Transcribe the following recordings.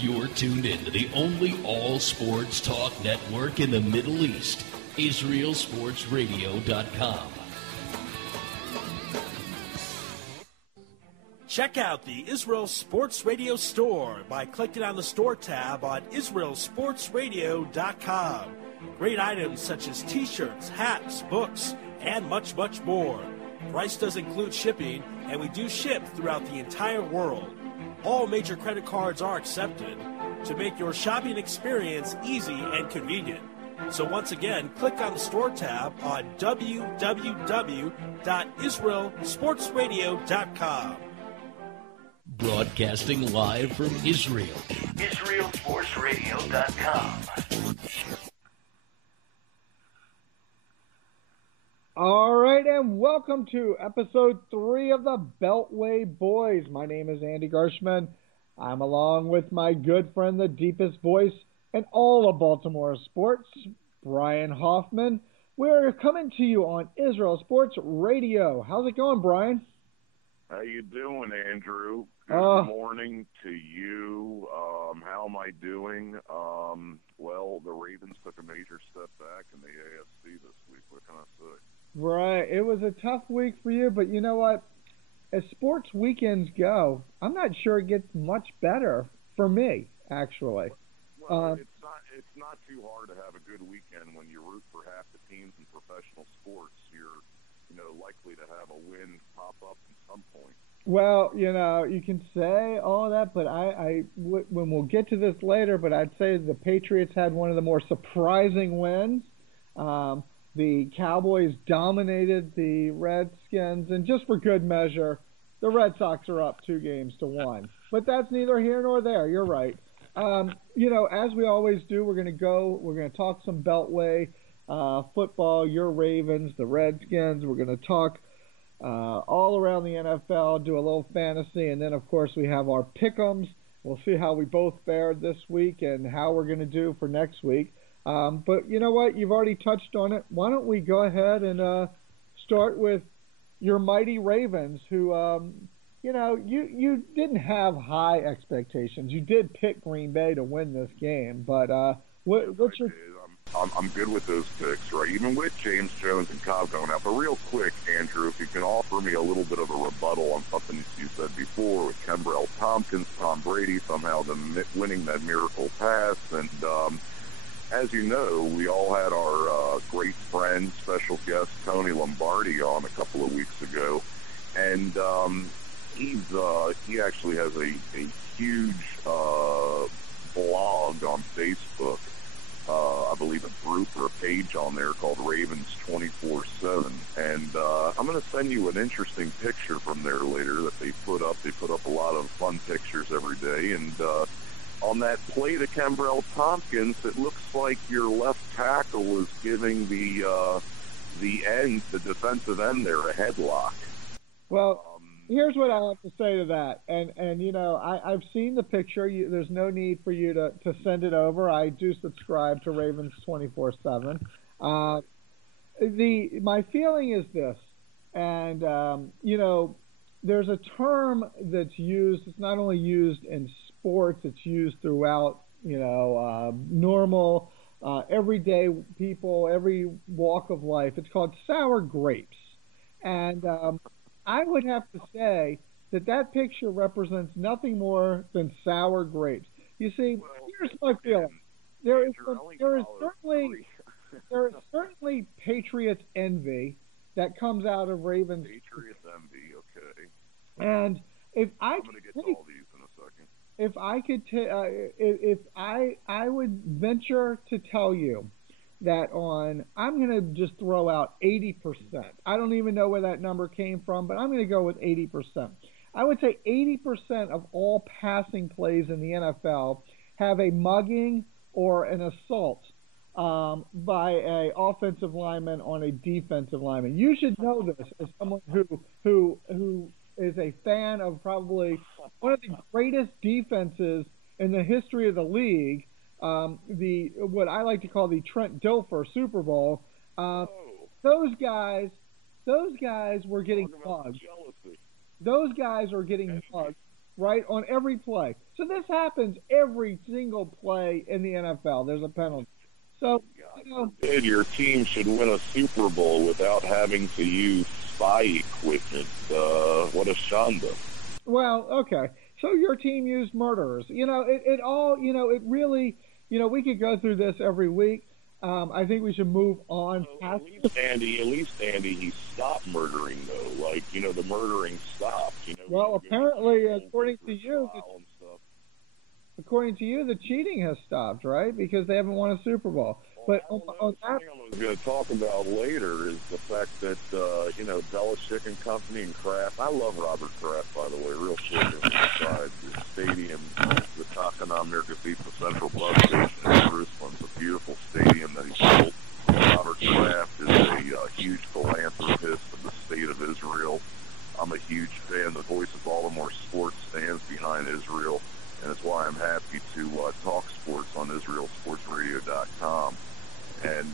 You're tuned in to the only all-sports talk network in the Middle East, IsraelSportsRadio.com. Check out the Israel Sports Radio store by clicking on the store tab on IsraelSportsRadio.com. Great items such as t-shirts, hats, books, and much, much more. Price does include shipping, and we do ship throughout the entire world. All major credit cards are accepted to make your shopping experience easy and convenient. So once again, click on the store tab on www.IsraelSportsRadio.com. Broadcasting live from Israel, IsraelSportsRadio.com. All right, and welcome to episode 3 of the Beltway Boys. My name is Andy Gershman. I'm along with my good friend, the deepest voice in all of Baltimore sports, Brian Hoffman. We're coming to you on Israel Sports Radio. How's it going, Brian? How you doing, Andrew? Good morning to you. How am I doing? Well, the Ravens took a major step back in the AFC this week. What can I say? Right. It was a tough week for you, but you know what? As sports weekends go, I'm not sure it gets much better for me, actually. Well, it's not too hard to have a good weekend when you root for half the teams in professional sports. You're likely to have a win pop up at some point. Well, you can say all that, but when we'll get to this later, but I'd say the Patriots had one of the more surprising wins. The Cowboys dominated the Redskins, and just for good measure, the Red Sox are up 2-1. But that's neither here nor there. You're right. As we always do, we're going to talk some Beltway football, your Ravens, the Redskins. We're going to talk all around the NFL, do a little fantasy, and then, of course, we have our pick'ems. We'll see how we both fared this week and how we're going to do for next week. But you know what? You've already touched on it. Why don't we go ahead and start with your mighty Ravens, who, you didn't have high expectations. You did pick Green Bay to win this game, but what's your... I'm good with those picks, right? Even with James Jones and Cobb going out. But real quick, Andrew, if you can offer me a little bit of a rebuttal on something you said before with Kenbrell Tompkins, Tom Brady somehow winning that miracle pass. And as you know, we all had our great friend, special guest, Tony Lombardi on a couple of weeks ago. And he actually has a huge blog on Facebook. I believe a group or a page on there called Ravens 24/7, and I'm going to send you an interesting picture from there later that they put up. They put up a lot of fun pictures every day, and on that play to Kenbrell Tompkins, it looks like your left tackle is giving the defensive end there a headlock. Well, here's what I have to say to that, and I've seen the picture. There's no need for you to send it over. I do subscribe to Ravens 24/7. My feeling is this, and there's a term that's used. It's not only used in sports; it's used throughout normal, everyday people, every walk of life. It's called sour grapes, and I would have to say that picture represents nothing more than sour grapes. You see, here's my feeling. There is certainly Patriots envy that comes out of Ravens. Patriots envy, okay. And I'm going to get to all these in a second. If I could, I would venture to tell you that I'm going to just throw out 80%. I don't even know where that number came from, but I'm going to go with 80%. I would say 80% of all passing plays in the NFL have a mugging or an assault by a offensive lineman on a defensive lineman. You should know this as someone who is a fan of probably one of the greatest defenses in the history of the league. What I like to call the Trent Dilfer Super Bowl. Those guys were getting mugged. Those guys are getting mugged right, on every play. So this happens every single play in the NFL. There's a penalty. So, your team should win a Super Bowl without having to use spy equipment. What a shanda. Well, okay. So your team used murderers. It all, it really, we could go through this every week. I think we should move on past at least Andy, he stopped murdering, though. Like, the murdering stopped. Well, apparently, according to you, the cheating has stopped, right? Because they haven't won a Super Bowl. But on that, I was going to talk about later is the fact that, Belichick and company and Kraft. I love Robert Kraft, by the way, real quick. Inside the stadium, the Takanam Cathedral Central Bus Station in Jerusalem. It's a beautiful stadium that he built. Robert Kraft is a huge philanthropist of the state of Israel. I'm a huge fan. The voice of Baltimore sports stands behind Israel, and it's why I'm happy to talk sports on IsraelSportsRadio.com. And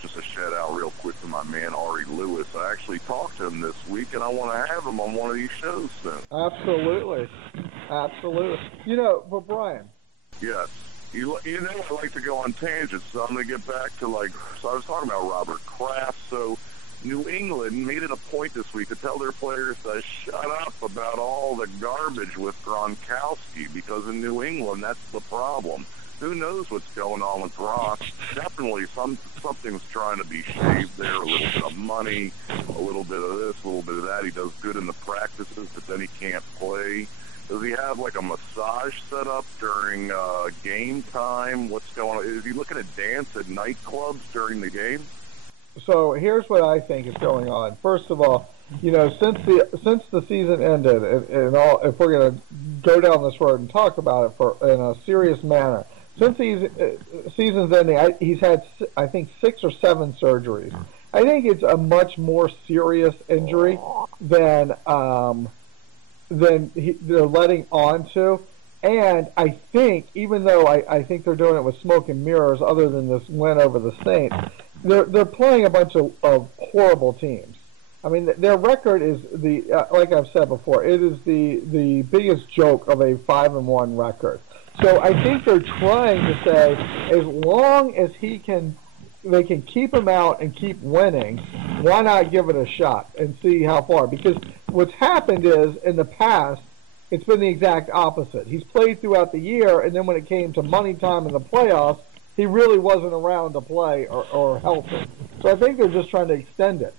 just a shout out real quick to my man Ari Lewis. I actually talked to him this week, and I want to have him on one of these shows soon. Absolutely. But Brian. Yes. I like to go on tangents, so I'm going to get back to, so I was talking about Robert Kraft. So New England made it a point this week to tell their players to shut up about all the garbage with Gronkowski, because in New England, that's the problem. Who knows what's going on with Gronk? Definitely something's trying to be shaved there, a little bit of money, a little bit of this, a little bit of that. He does good in the practices, but then he can't play. Does he have a massage set up during game time? What's going on? Is he looking at dance at nightclubs during the game? So here's what I think is going on. First of all, since the season ended, and all, if we're going to go down this road and talk about it in a serious manner, since these season's ending, he's had, I think, 6 or 7 surgeries. I think it's a much more serious injury than they're letting on to. And I think, even though I think they're doing it with smoke and mirrors, other than this win over the Saints, they're playing a bunch of horrible teams. I mean, their record is like I've said before, it is the biggest joke of a 5-1 record. So I think they're trying to say, as long as they can keep him out and keep winning, why not give it a shot and see how far? Because what's happened is, in the past, it's been the exact opposite. He's played throughout the year, and then when it came to money time in the playoffs, he really wasn't around to play or healthy. So I think they're just trying to extend it.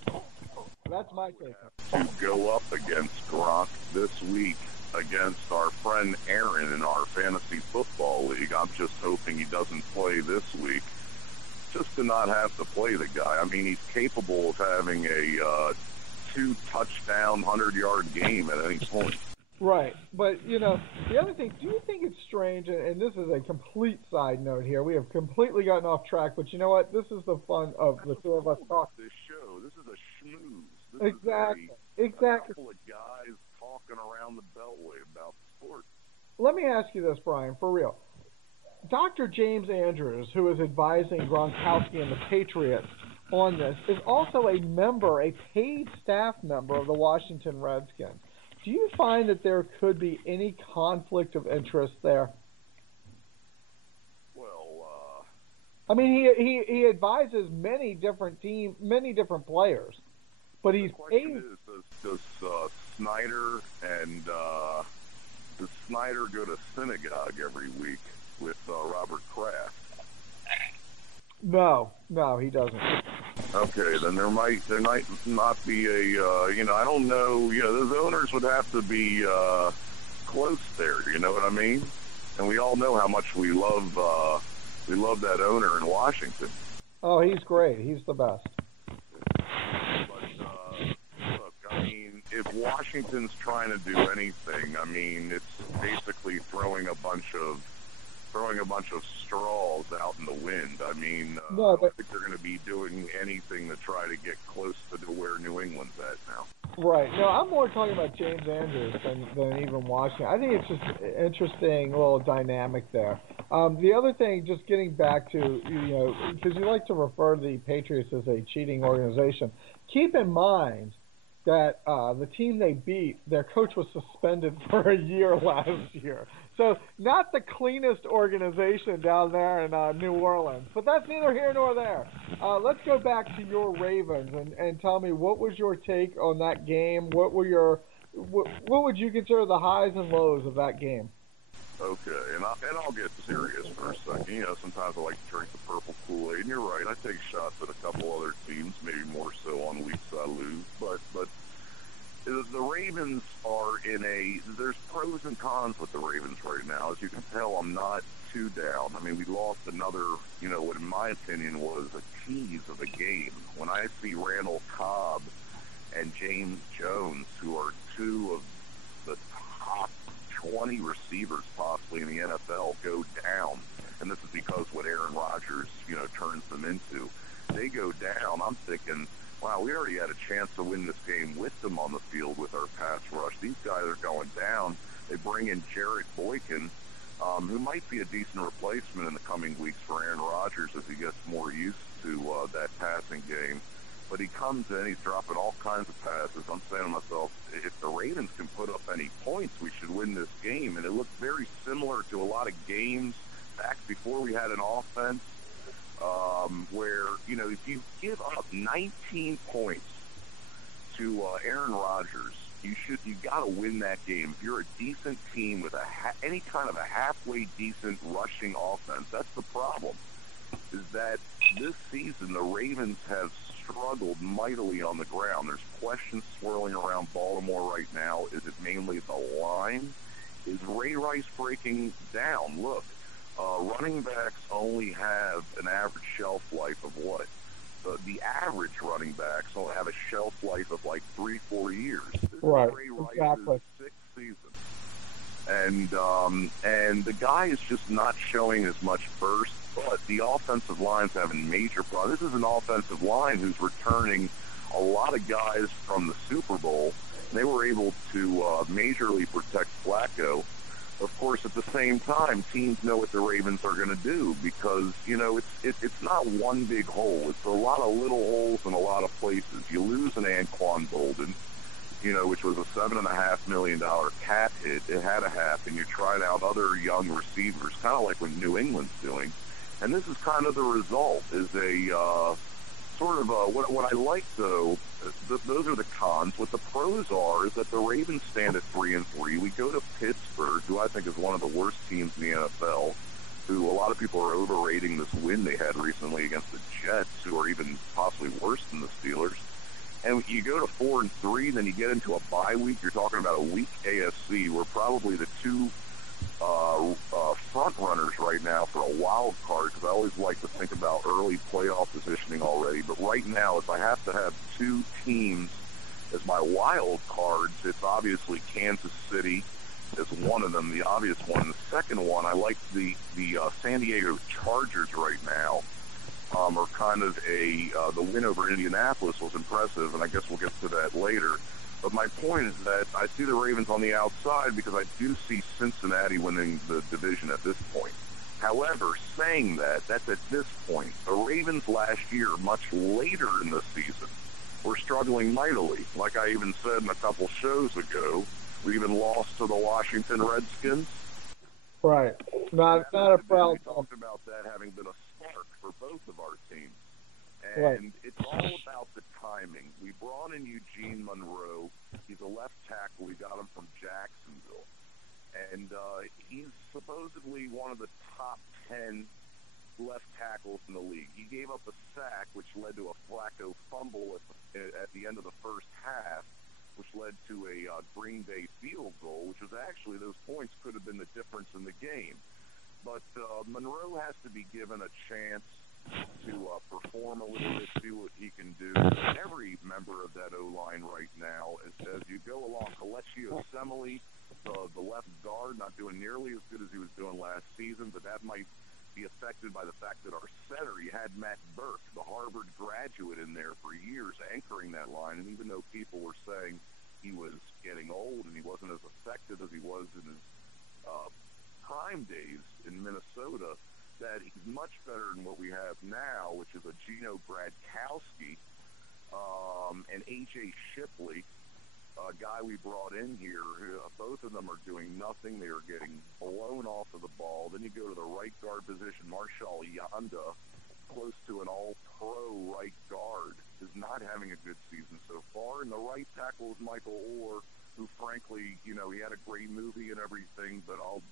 That's my take. To go up against Gronk this week against our friend Aaron in our fantasy football league. I'm just hoping he doesn't play this week, just to not have to play the guy. I mean, he's capable of having a 2-touchdown, 100-yard game at any point. Right. But, the other thing, do you think it's strange, and this is a complete side note here, we have completely gotten off track, but you know what? This is the fun of the two of us talking. This show, this is a schmooze. Exactly. A couple of guys talking around the Beltway about sports. Let me ask you this, Brian, for real. Dr. James Andrews, who is advising Gronkowski and the Patriots on this, is also a paid staff member of the Washington Redskins. Do you find that there could be any conflict of interest there? Well, I mean, he advises many different teams, many different players, but he's paid. Does Snyder and does Snyder go to synagogue every week with Robert Kraft? No, he doesn't. Okay, then there might not be a I don't know. Those owners would have to be close there. You know what I mean? And we all know how much we love that owner in Washington. Oh, he's great. He's the best. Look, I mean, if Washington's trying to do anything, I mean, it's basically throwing a bunch of straws out in the wind. I mean, I don't think they're going to be doing anything to try to get close to where New England's at now. Right. No, I'm more talking about James Andrews than even Washington. I think it's just an interesting little dynamic there. The other thing, just getting back to, because you like to refer to the Patriots as a cheating organization, keep in mind that the team they beat, their coach was suspended for a year last year. So not the cleanest organization down there in New Orleans, but that's neither here nor there. Let's go back to your Ravens and tell me, what was your take on that game? What would you consider the highs and lows of that game? Okay, and I'll get serious for a second. You know, sometimes I like to drink the purple Kool-Aid, and you're right. I take shots at a couple other teams, maybe more so on weeks I lose. But the Ravens are in a. There's pros and cons with the Ravens right now. As you can tell, I'm not too down. I mean, we lost another, what in my opinion was a tease of a game. When I see Randall Cobb and James Jones, who are two of the top 20 receivers possibly in the NFL, go down, and this is because what Aaron Rodgers, turns them into. They go down. I'm thinking, wow, we already had a chance to win this game with them on the field with our pass rush. These guys are going down. They bring in Jarrett Boykin, who might be a decent replacement in the coming weeks for Aaron Rodgers as he gets more used to that passing game. But he comes in, he's dropping all kinds of passes. I'm saying to myself, if the Ravens can put up any points, we should win this game. And it looked very similar to a lot of games back before we had an offense where, if you give up 19 points to Aaron Rodgers, you got to win that game. If you're a decent team with any kind of a halfway decent rushing offense, that's the problem, is that this season the Ravens have struggled mightily on the ground. There's questions swirling around Baltimore right now. Is it mainly the line? Is Ray Rice breaking down? Look, running backs only have an average shelf life of what? The average running backs only have a shelf life of like 3-4 years. This Right, is Ray Rice's exactly. sixth season. And the guy is just not showing as much burst, but the offensive line's having major problems. This is an offensive line who's returning a lot of guys from the Super Bowl. They were able to majorly protect Flacco. Of course, at the same time, teams know what the Ravens are going to do because, it's not one big hole. It's a lot of little holes in a lot of places. You lose an Anquan Bolden, which was a $7.5 million cap hit. It had a half, and you're trying out other young receivers, kind of like what New England's doing. And this is kind of the result, is a sort of what I like, though, those are the cons. What the pros are is that the Ravens stand at 3-3. We go to Pittsburgh, who I think is one of the worst teams in the NFL, who a lot of people are overrating this win they had recently against the Jets, who are even possibly worse than the Steelers. And you go to 4-3, then you get into a bye week. You're talking about a weak AFC. We're probably the two front runners right now for a wild card, because I always like to think about early playoff positioning already. But right now, if I have to have two teams as my wild cards, it's obviously Kansas City as one of them, the obvious one. The second one, I like the San Diego Chargers right now. Are kind of the win over Indianapolis was impressive, and I guess we'll get to that later. But my point is that I see the Ravens on the outside because I do see Cincinnati winning the division at this point. However, saying that, that's at this point. The Ravens last year, much later in the season, were struggling mightily. Like I even said in a couple shows ago, we even lost to the Washington Redskins. Right. Not a proud. We talked about that having been a spark for both of our teams. And Right. It's all about the timing. We brought in Eugene Monroe. He's a left tackle. We got him from Jacksonville. And he's supposedly one of the top 10 left tackles in the league. He gave up a sack, which led to a Flacco fumble at the end of the first half, which led to a Green Bay field goal, which was actually, those points could have been the difference in the game. But Monroe has to be given a chance to perform a little bit, see what he can do. Every member of that O-line right now, as you go along, Coleccio Semele, the left guard, not doing nearly as good as he was doing last season, but that might be affected by the fact that our center, you had Matt Burke, the Harvard graduate, in there for years anchoring that line, and even though people were saying he was getting old and he wasn't as effective as he was in his prime days in Minnesota, that he's much better than what we have now, which is a Gino Gradkowski, and A.J. Shipley, a guy we brought in here. Both of them are doing nothing. They are getting blown off of the ball. Then you go to the right guard position. Marshall Yanda, close to an all-pro right guard, is not having a good season so far. And the right tackle is Michael Orr, who, frankly, he had a great movie and everything, but I'll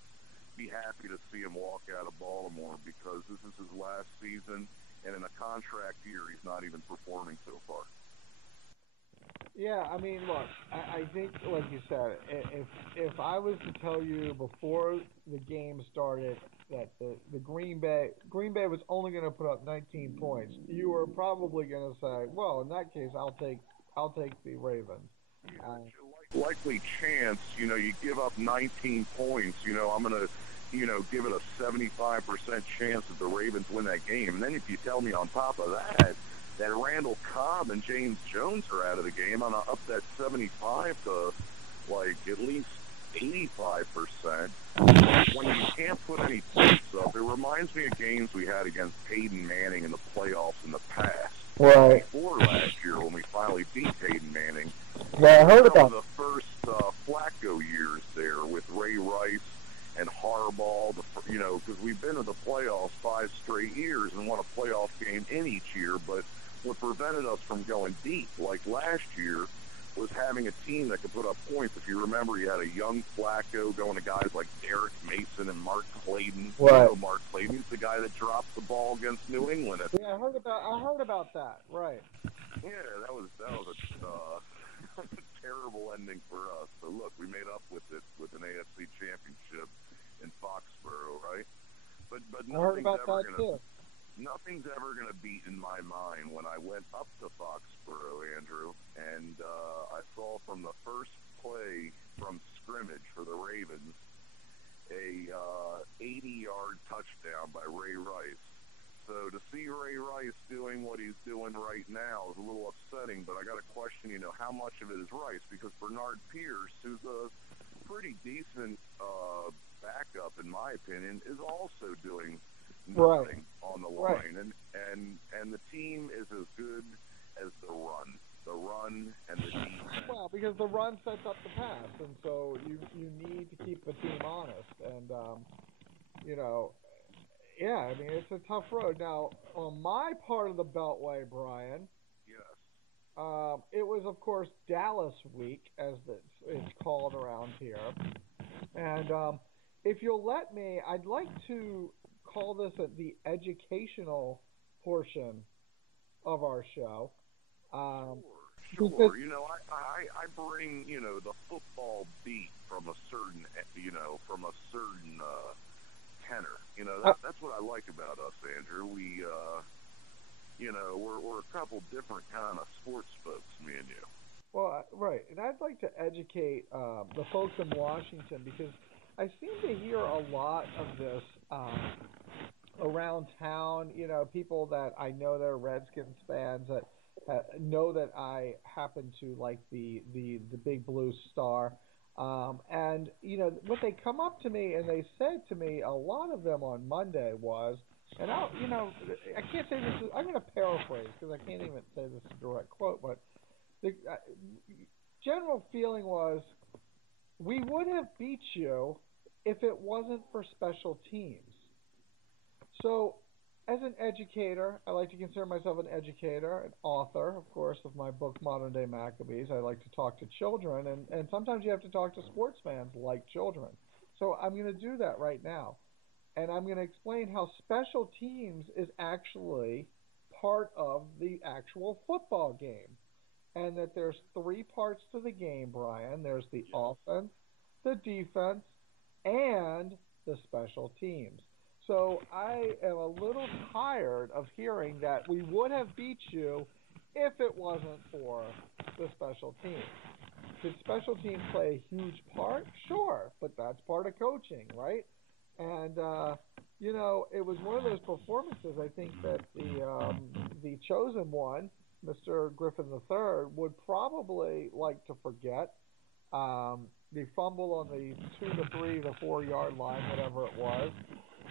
be happy to see him walk out of Baltimore because this is his last season, and in a contract year, he's not even performing so far. Yeah, I mean, look, I think, like you said, if I was to tell you before the game started that the Green Bay was only going to put up 19 points, you were probably going to say, well, in that case, I'll take the Ravens. Likely chance, you give up 19 points, I'm going to, give it a 75% chance that the Ravens win that game. And then if you tell me on top of that Randall Cobb and James Jones are out of the game, I'm up that 75 to, at least 85%. When you can't put any points up, it reminds me of games we had against Peyton Manning in the playoffs in the past. Right. Before last year when we finally beat Peyton Manning. Yeah, I heard about the first Flacco years there with Ray Rice and Harbaugh, because we've been to the playoffs 5 straight years and won a playoff game in each year, but what prevented us from going deep, like last year, was having a team that could put up points. If you remember, you had a young Flacco going to guys like Derek Mason and Mark Clayton. Right. Mark Clayton's the guy that dropped the ball against New England. Yeah, I heard about that. Right. Yeah, that was a terrible ending for us. So look, we made up with it with an AFC championship in Foxborough, right? But I heard about that too. Nothing's ever going to beat in my mind when I went up to Foxborough, Andrew, and I saw from the first play from scrimmage for the Ravens a 80-yard touchdown by Ray Rice. So to see Ray Rice doing what he's doing right now is a little upsetting, but I got to question, how much of it is Rice, because Bernard Pierce, who's a pretty decent backup, in my opinion, is also doing nothing on the line. Right. And the team is as good as the run and the defense. Well, because the run sets up the pass, and so you need to keep the team honest. And, yeah, I mean, it's a tough road. Now, on my part of the Beltway, Brian, yes, it was, of course, Dallas week, as it's called around here. And if you'll let me, I'd like to call this the educational portion of our show. Sure. I bring, the football beat from a certain tenor. That's what I like about us, Andrew. We, we're a couple different kind of sports folks, me and you. Well, right. And I'd like to educate the folks in Washington, because I seem to hear a lot of this around town. People that I know that are Redskins fans that know that I happen to like the Big Blue Star. And, what they come up to me and they said to me, a lot of them on Monday was, and I can't say this, I'm going to paraphrase because I can't even say this is a direct quote, but the general feeling was, we would have beat you if it wasn't for special teams. So, as an educator, I like to consider myself an educator, an author, of course, of my book, Modern Day Maccabees. I like to talk to children, and sometimes you have to talk to sports fans like children. So I'm going to do that right now. And I'm going to explain how special teams is actually part of the actual football game. And that there's 3 parts to the game, Brian. There's the offense, the defense, and the special teams. So I am a little tired of hearing that we would have beat you if it wasn't for the special teams. Did special teams play a huge part? Sure, but that's part of coaching, right? And, it was one of those performances, I think, that the chosen one, Mr. Griffin III, would probably like to forget. The fumble on the 2 to 3 to 4 yard line, whatever it was.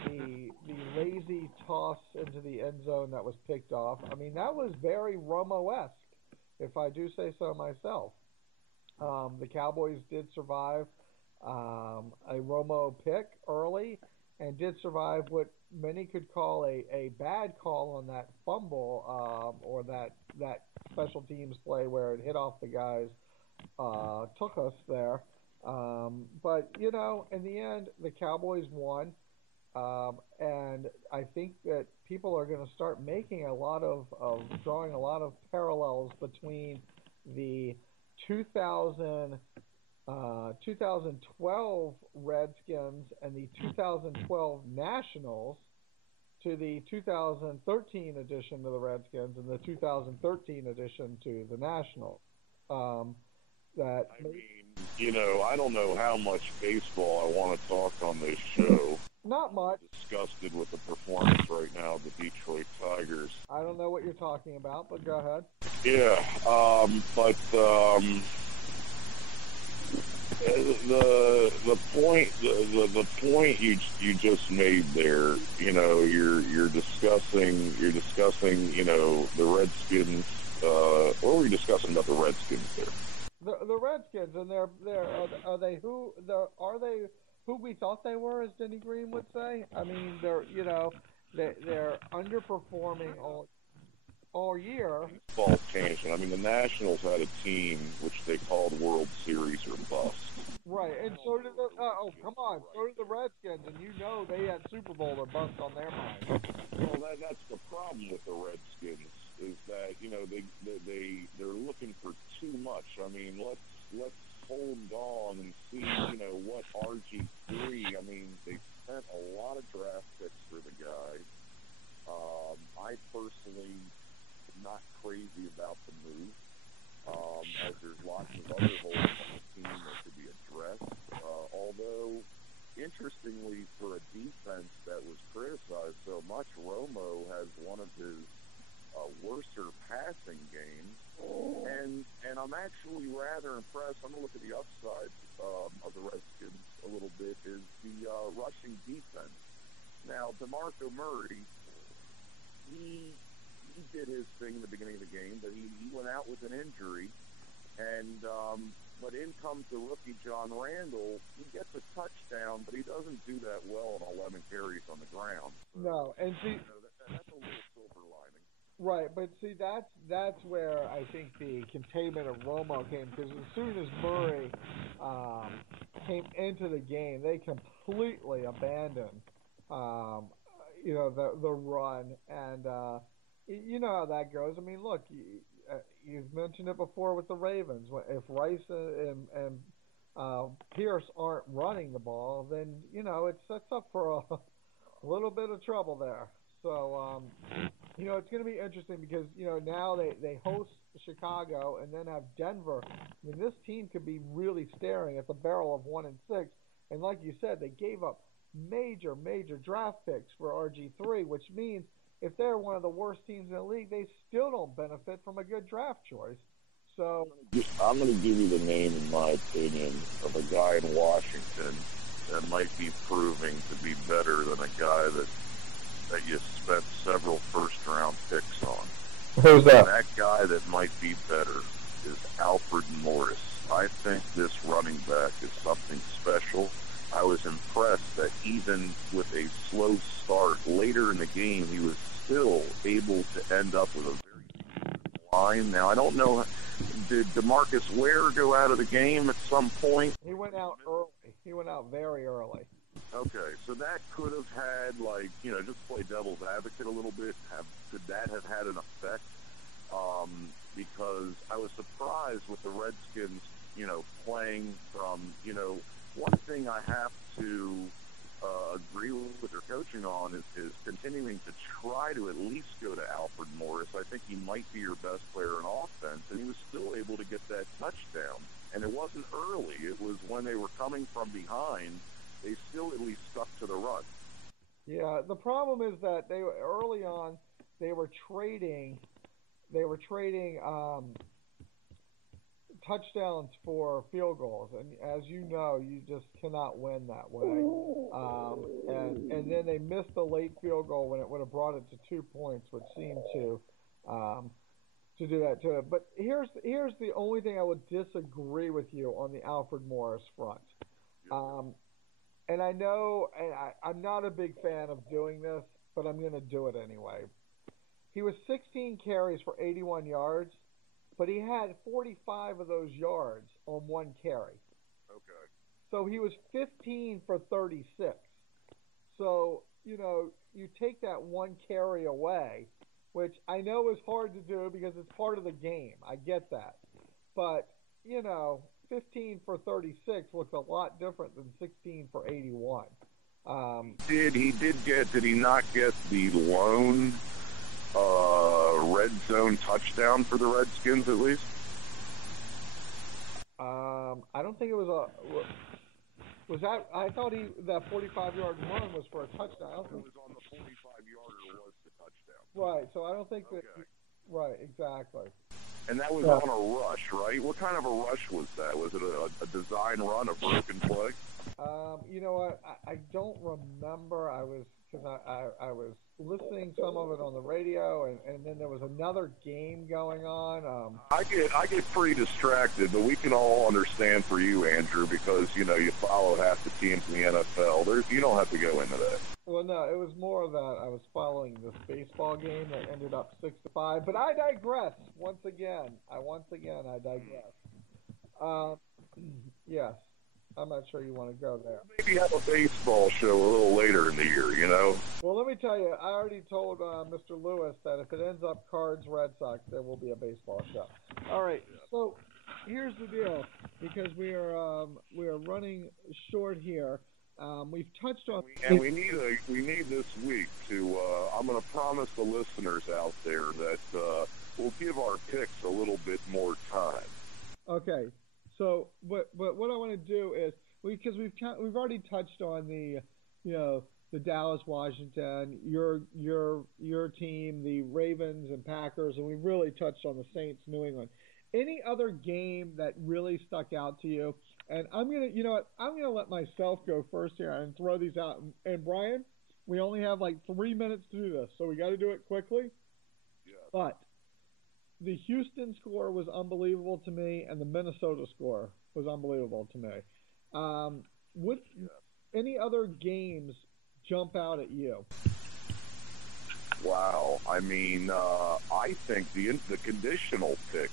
The lazy toss into the end zone that was picked off. I mean, that was very Romo-esque. if I do say so myself. The Cowboys did survive a Romo pick early and did survive what many could call a bad call on that fumble or that special teams play where it hit off the guys, took us there. But, in the end, the Cowboys won. And I think that people are going to start making drawing a lot of parallels between the 2012 Redskins and the 2012 Nationals to the 2013 edition of the Redskins and the 2013 edition to the Nationals. I don't know how much baseball I want to talk on this show. Not much. I'm disgusted with the performance right now of the Detroit Tigers. I don't know what you're talking about, but go ahead. Yeah, the point you just made there, you're discussing, the Redskins. What were we discussing about the Redskins there? The Redskins, and are they who we thought they were, as Denny Green would say? I mean, they're underperforming all year. Ball changing. I mean, the Nationals had a team which they called World Series or bust. Right, and so did so did the Redskins, and they had Super Bowl or bust on their mind. Well, that's the problem with the Redskins is that they're looking for too much. I mean, let's hold on and see what RG3. I mean, they spent a lot of draft picks for the guy. I personally am not crazy about the move, as there's lots of other holes on the team that could be addressed. Although, interestingly, for a defense that was criticized so much, Romo has one of his worser passing games, and I'm actually rather impressed. I'm going to look at the upside of the Redskins a little bit, is the rushing defense. Now, DeMarco Murray, he did his thing in the beginning of the game, but he went out with an injury, and but in comes the rookie John Randall. He gets a touchdown, but he doesn't do that well on 11 carries on the ground. So, no, and see, that's a little silver lining. Right, but see, that's where I think the containment of Romo came, because as soon as Murray came into the game, they completely abandoned, the run, and you know how that goes. I mean, look, you've mentioned it before with the Ravens. If Rice and Pierce aren't running the ball, then it sets up for a little bit of trouble there. So, it's going to be interesting because, now they host Chicago and then have Denver. I mean, this team could be really staring at the barrel of 1-6. And like you said, they gave up major draft picks for RG3, which means if they're one of the worst teams in the league, they still don't benefit from a good draft choice. So I'm going to give you the name, in my opinion, of a guy in Washington that might be proving to be better than a guy that you spent several first-round picks on. Who's that? And that guy that might be better is Alfred Morris. I think this running back is something special. I was impressed that even with a slow start later in the game, he was still able to end up with a very good line. Now, I don't know, did DeMarcus Ware go out of the game at some point? He went out early. He went out very early. Okay, so that could have had, just play devil's advocate a little bit. Could that have had an effect? Because I was surprised with the Redskins, playing from, one thing I have to agree with their coaching on is continuing to try to at least go to Alfred Morris. I think he might be your best player in offense, and he was still able to get that touchdown. And it wasn't early. It was when they were coming from behind. They still at least stuck to the run. Yeah, the problem is that early on they were trading touchdowns for field goals, and as you know, you just cannot win that way. And then they missed the late field goal when it would have brought it to 2 points, which seemed to to do that to it. But here's the only thing I would disagree with you on the Alfred Morris front. And I know, and I'm not a big fan of doing this, but I'm going to do it anyway. He was 16 carries for 81 yards, but he had 45 of those yards on one carry. Okay. So he was 15 for 36. So, you take that one carry away, which I know is hard to do because it's part of the game. I get that. But, 15 for 36 looks a lot different than 16 for 81. Did he not get the lone red zone touchdown for the Redskins at least? I don't think it was was that, I thought that 45-yard run was for a touchdown. It was on the 45-yarder was the touchdown. Right, so I don't think that, Okay. right, exactly. And that was on a rush, right? What kind of a rush was that? Was it a design run, a broken play? You know what? I don't remember. I was listening some of it on the radio, and then there was another game going on. I get pretty distracted, but we can all understand for you, Andrew, because you follow half the teams in the NFL. You don't have to go into that. Well, no, it was more that I was following this baseball game that ended up 6-5. But I digress once again. I digress. Yes. I'm not sure you want to go there. Maybe have a baseball show a little later in the year, Well, let me tell you, I already told Mr. Lewis that if it ends up Cards Red Sox, there will be a baseball show. All right, so here's the deal, because we are running short here. We've touched on, and we need this week to. I'm going to promise the listeners out there that we'll give our picks a little bit more time. Okay. So, but what I want to do is because we've already touched on the Dallas, Washington, your team, the Ravens and Packers, and we really touched on the Saints, New England. Any other game that really stuck out to you? And I'm gonna let myself go first here and throw these out. And Brian, we only have like 3 minutes to do this, so we got to do it quickly. Yeah. But the Houston score was unbelievable to me, and the Minnesota score was unbelievable to me. Any other games jump out at you? Wow. I mean, I think the conditional pick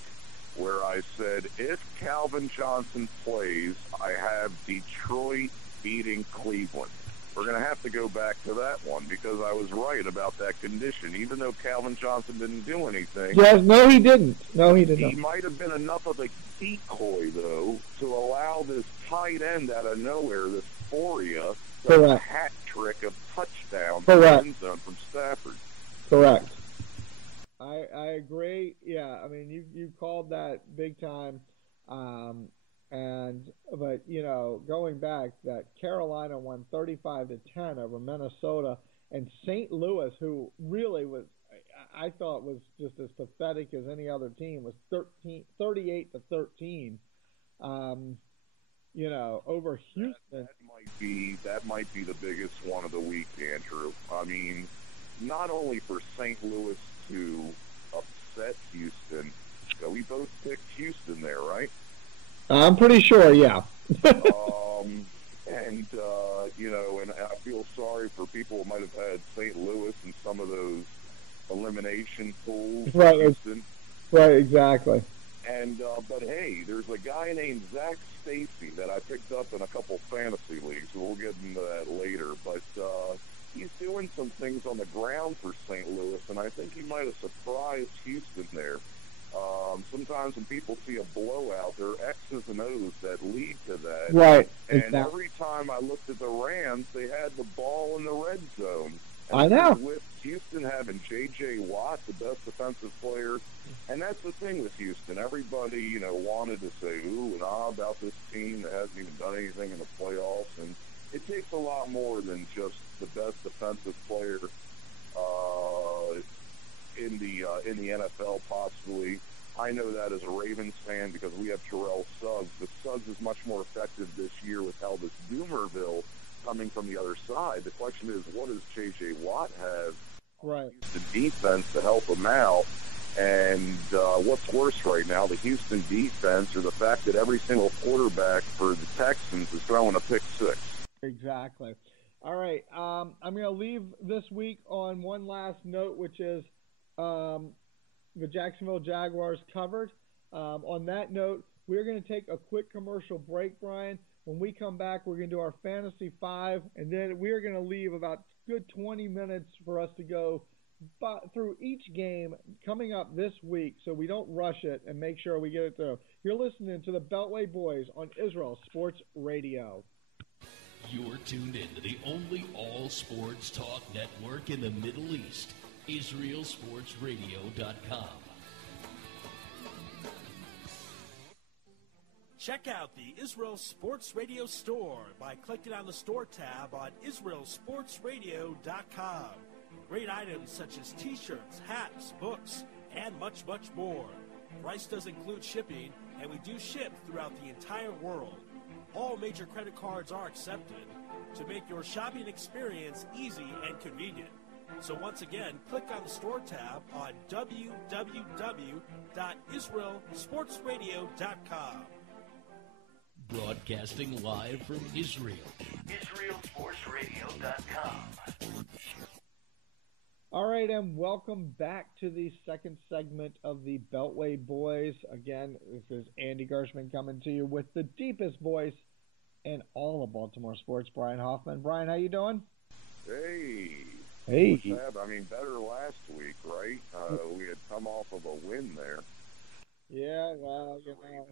where I said if Calvin Johnson plays, I have Detroit beating Cleveland. We're going to have to go back to that one because I was right about that condition. Even though Calvin Johnson didn't do anything. Yes, no, he didn't. No, he did not. He might have been enough of a decoy, though, to allow this tight end out of nowhere, this Foria, a hat trick of touchdown to the end zone from Stafford. Correct. I agree. Yeah, I mean, you called that big time. But going back, that Carolina won 35-10 over Minnesota, and St. Louis, who really was, I thought was just as pathetic as any other team, was 38-13. Over Houston. That might be the biggest one of the week, Andrew. I mean, not only for St. Louis to upset Houston, we both picked Houston there, right? I'm pretty sure, yeah. And I feel sorry for people who might have had St. Louis in some of those elimination pools. Right, Houston. Right, exactly. And but hey, there's a guy named Zach Stacy that I picked up in a couple fantasy leagues. We'll get into that later, but he's doing some things on the ground for St. Louis, and I think he might have surprised Houston there. Sometimes when people see a blowout, there are X's and O's that lead to that. Right. And exactly. every time I looked at the Rams, they had the ball in the red zone. And I know. With Houston having J.J. Watt, the best defensive player, and that's the thing with Houston. Everybody, wanted to say ooh and ah about this team that hasn't even done anything in the playoffs, and it takes a lot more than just the best defensive player in the NFL, possibly. I know that as a Ravens fan because we have Terrell Suggs, but Suggs is much more effective this year with Elvis Doomerville coming from the other side. The question is, what does J.J. Watt have right. the defense to help him out? And what's worse right now, the Houston defense or the fact that every single quarterback for the Texans is throwing a pick six? Exactly. All right. I'm going to leave this week on one last note, which is the Jacksonville Jaguars covered. On that note, we're going to take a quick commercial break, Brian. When we come back, we're going to do our Fantasy 5, and then we're going to leave about good 20 minutes for us to go through each game coming up this week so we don't rush it and make sure we get it through. You're listening to the Beltway Boys on Israel Sports Radio. You're tuned in to the only all-sports talk network in the Middle East, IsraelSportsRadio.com. Check out the Israel Sports Radio store by clicking on the store tab on IsraelSportsRadio.com. Great items such as t-shirts, hats, books, and much, much more. Price does include shipping, and we do ship throughout the entire world. All major credit cards are accepted to make your shopping experience easy and convenient. So once again, click on the store tab on www.IsraelSportsRadio.com. Broadcasting live from Israel, IsraelSportsRadio.com. All right, and welcome back to the second segment of the Beltway Boys. Again, this is Andy Gershman coming to you with the deepest voice in all of Baltimore sports, Brian Hoffman. Brian, how you doing? Hey. Hey. I mean, better last week, right? We had come off of a win there. Yeah, well, you know,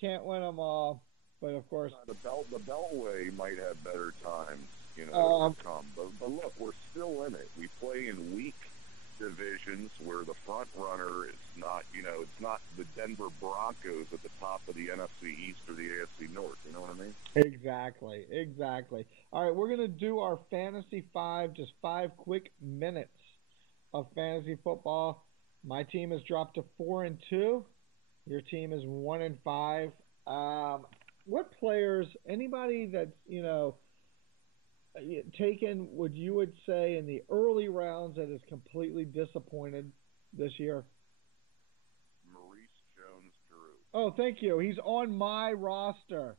can't win them all, but of course. The Beltway might have better times, you know, to come. But look, we're still in it. We play in weak divisions where the front runner is not, you know, it's not the Denver Broncos at the top of the NFC East or the AFC North. You know what I mean? Exactly. All right, we're going to do our Fantasy 5, just 5 quick minutes of fantasy football. My team has dropped to 4-2. Your team is 1-5. What players, anybody that's, you know, taken, you would say in the early rounds that is completely disappointed this year? Maurice Jones-Drew. Oh, thank you. He's on my roster.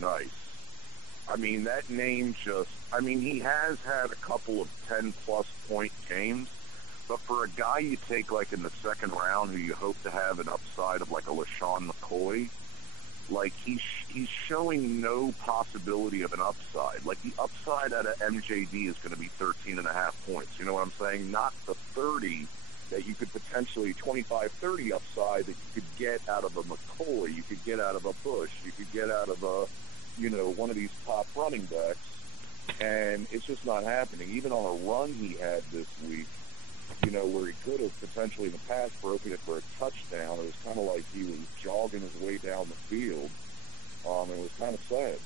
Nice. I mean, that name just, I mean, he has had a couple of 10-plus point games, but for a guy you take like in the second round who you hope to have an upside of like a LaShawn McCoy, like he's showing no possibility of an upside. Like the upside out of MJD is going to be 13.5 points. You know what I'm saying? Not the 30 that you could potentially 25, 30 upside that you could get out of a McCoy, you could get out of a Bush, you could get out of a, you know, one of these top running backs, and it's just not happening. Even on a run he had this week, you know, where he could have potentially in the past broken it for a touchdown, it was kind of like he was jogging his way down the field. It was kind of sad.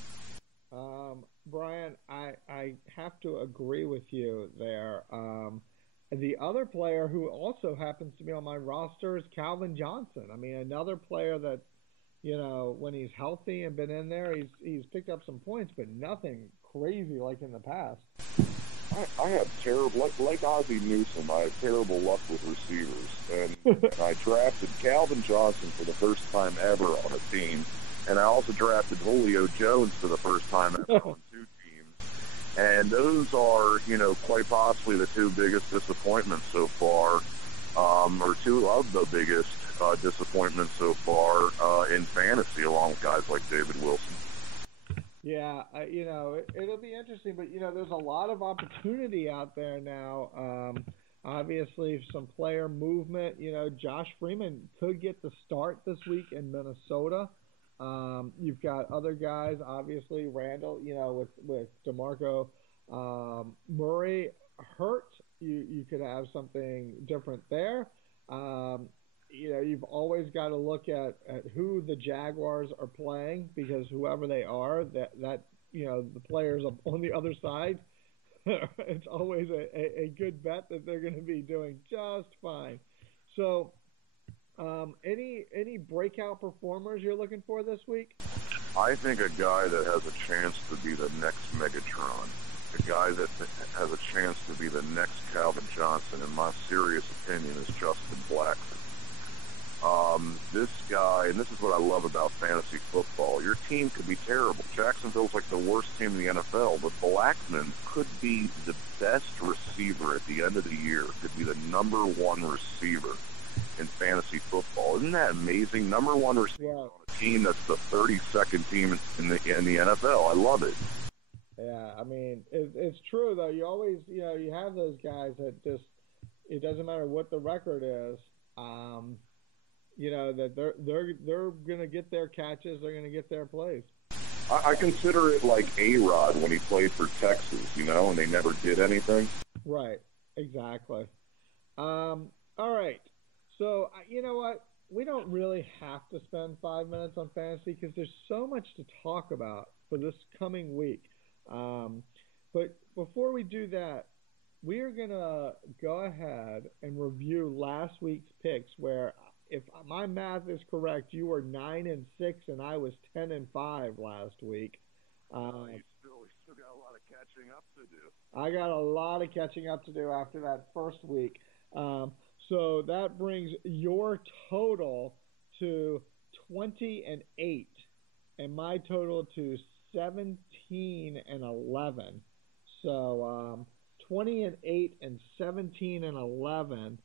Brian, I have to agree with you there. The other player who also happens to be on my roster is Calvin Johnson. I mean, another player that, you know, when he's healthy and been in there, he's picked up some points, but nothing crazy like in the past. I have terrible, like Ozzie Newsome, I have terrible luck with receivers. And I drafted Calvin Johnson for the first time ever on a team. And I also drafted Julio Jones for the first time ever on 2 teams. And those are, you know, quite possibly the 2 biggest disappointments so far, or 2 of the biggest disappointments so far in fantasy, along with guys like David Wilson. Yeah, you know, it'll be interesting, but, you know, there's a lot of opportunity out there now. Obviously, some player movement. You know, Josh Freeman could get the start this week in Minnesota. You've got other guys, obviously, Randall, you know, with DeMarco Murray hurt. You could have something different there. You know, you've always got to look at who the Jaguars are playing, because whoever they are, that you know, the players on the other side, it's always a good bet that they're going to be doing just fine. So, any breakout performers you're looking for this week? I think a guy that has a chance to be the next Megatron the guy that has a chance to be the next Calvin Johnson, in my serious opinion, is Justin Blackman. This guy, and this is what I love about fantasy football, your team could be terrible. Jacksonville's like the worst team in the NFL, but Blackman could be the best receiver at the end of the year, could be the number one receiver in fantasy football. Isn't that amazing? Number one receiver on a team that's the 32nd team in the NFL. I love it. Yeah, I mean, it's true, though. You always, you have those guys that just, it doesn't matter what the record is, that they're going to get their catches, they're going to get their plays. I consider it like A-Rod when he played for Texas, and they never did anything. Right, exactly. All right. So, you know what? We don't really have to spend 5 minutes on fantasy because there's so much to talk about for this coming week. But before we do that, we are going to go ahead and review last week's picks where, if my math is correct, you were 9-6 and I was 10-5 last week. You still got a lot of catching up to do. I got a lot of catching up to do after that first week. So that brings your total to 20-8 and my total to 17-11. So 20-8 and 17-11.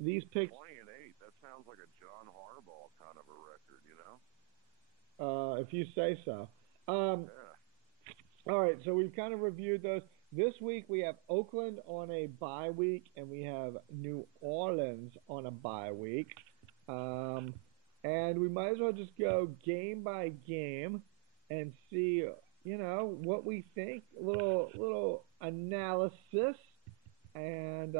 These picks. 20-8. That sounds like a John Harbaugh kind of a record, if you say so. Yeah. All right. So we've kind of reviewed those. This week we have Oakland on a bye week, and we have New Orleans on a bye week. And we might as well just go game by game and see, what we think. A little analysis, and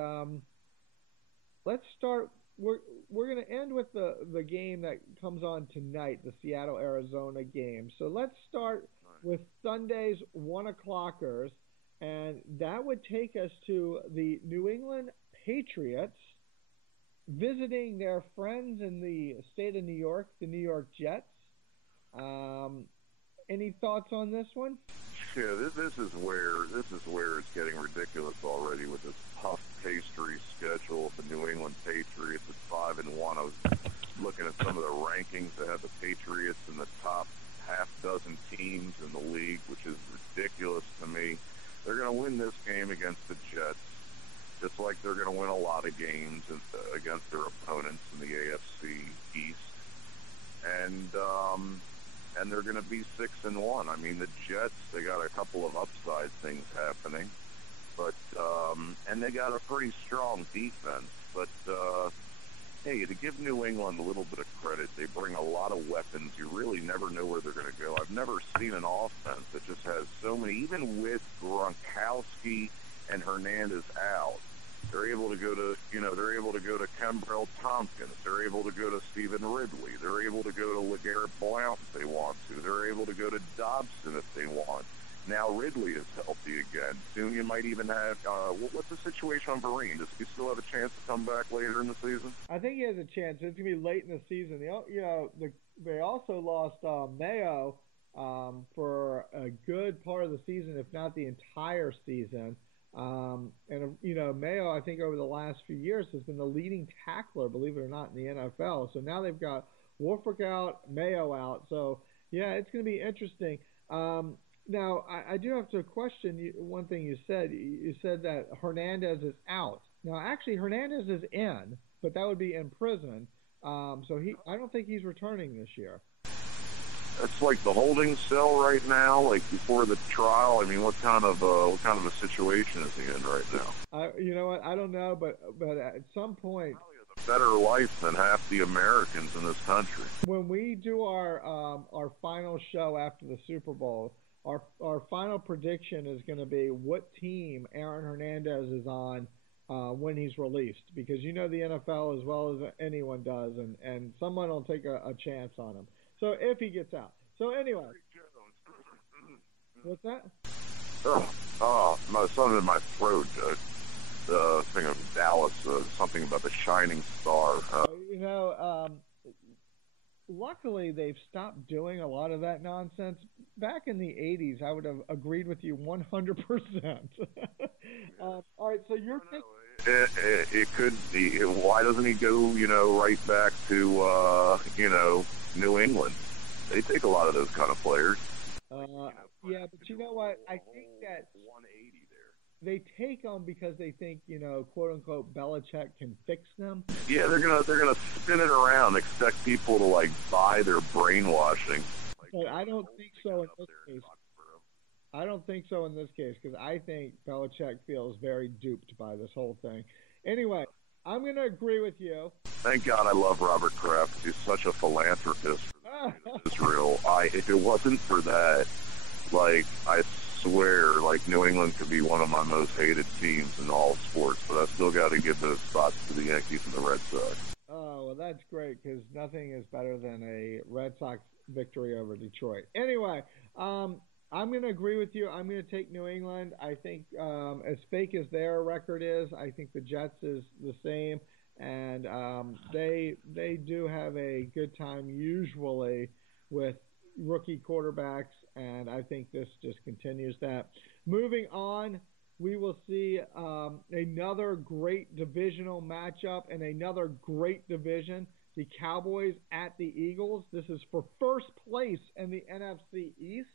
let's start. We're going to end with the game that comes on tonight, the Seattle-Arizona game. So let's start with Sunday's 1 o'clockers, and that would take us to the New England Patriots visiting their friends in the state of New York, the New York Jets. Any thoughts on this one? Yeah, this is where it's getting ridiculous already with this puff pastry schedule of the New England Patriots at 5-1. I was looking at some of the rankings that have the Patriots in the top half dozen teams in the league, which is ridiculous to me. They're going to win this game against the Jets, just like they're going to win a lot of games against their opponents in the AFC East. And they're going to be 6-1. I mean, the Jets, they got a couple of upside things happening, but and they got a pretty strong defense. But hey, to give New England a little bit of credit, they bring a lot of weapons. You really never know where they're going to go. I've never seen an offense that just has so many. Even with Gronkowski and Hernandez out, they're able to go to, they're able to go to Kembrell Tompkins. They're able to go to Stephen Ridley. They're able to go to LeGarrette Blount if they want to. They're able to go to Dobson if they want. Now Ridley is healthy again. Soon you might even have, what's the situation on Vereen? Does he still have a chance to come back later in the season? I think he has a chance. It's going to be late in the season. They also lost Mayo for a good part of the season, if not the entire season. Mayo, I think over the last few years has been the leading tackler, believe it or not, in the NFL. So now they've got Wolfric out, Mayo out. So, yeah, it's going to be interesting. Now, I do have to question one thing you said. You said that Hernandez is out. Now, actually, Hernandez is in, but that would be in prison. I don't think he's returning this year. It's like the holding cell right now, like before the trial. I mean, what kind of a situation is he in right now? You know what? I don't know, but at some point, probably has a better life than half the Americans in this country. When we do our final show after the Super Bowl, our final prediction is going to be what team Aaron Hernandez is on when he's released, because the NFL as well as anyone does, and someone will take a chance on him. So if he gets out. So anyway. What's that? Something in my throat. Thing of Dallas, something about the shining star. Luckily they've stopped doing a lot of that nonsense. back in the 80s, I would have agreed with you 100%. All right, so you're it could be. Why doesn't he go, right back to, New England? They take a lot of those kind of players. Yeah, but you know what? I think that 180 there. they take them because they think, quote unquote, Belichick can fix them. Yeah, they're gonna spin it around, expect people to buy their brainwashing. But I don't think so in this case. I don't think so in this case because I think Belichick feels very duped by this whole thing. Anyway, I'm going to agree with you. Thank God I love Robert Kraft. He's such a philanthropist for the state of Israel. If it wasn't for that, I swear, New England could be one of my most hated teams in all sports, but I still got to give those spots to the Yankees and the Red Sox. Oh, well, that's great because nothing is better than a Red Sox victory over Detroit. Anyway, I'm going to agree with you. I'm going to take New England. I think as fake as their record is, I think the Jets is the same, and they do have a good time usually with rookie quarterbacks, and I think this just continues that. Moving on, we will see another great divisional matchup and another great division. The Cowboys at the Eagles. This is for first place in the NFC East.